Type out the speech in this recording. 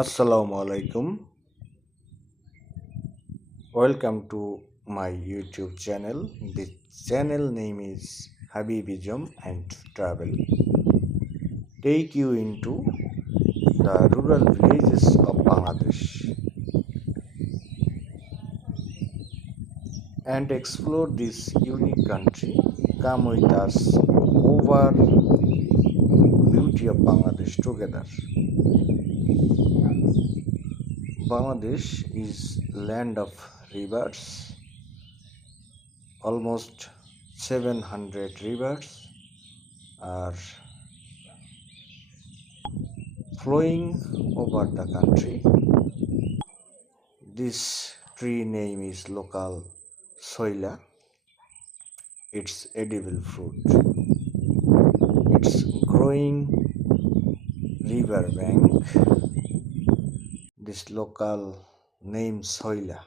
Assalamu alaikum. Welcome to my YouTube channel. The channel name is Habibism and Travel. Take you into the rural villages of Bangladesh and explore this unique country. Come with us over beauty of Bangladesh together. Bangladesh is land of rivers, almost 700 rivers are flowing over the country. This tree name is local soila. It's edible fruit. It's growing river bank. This local name soila.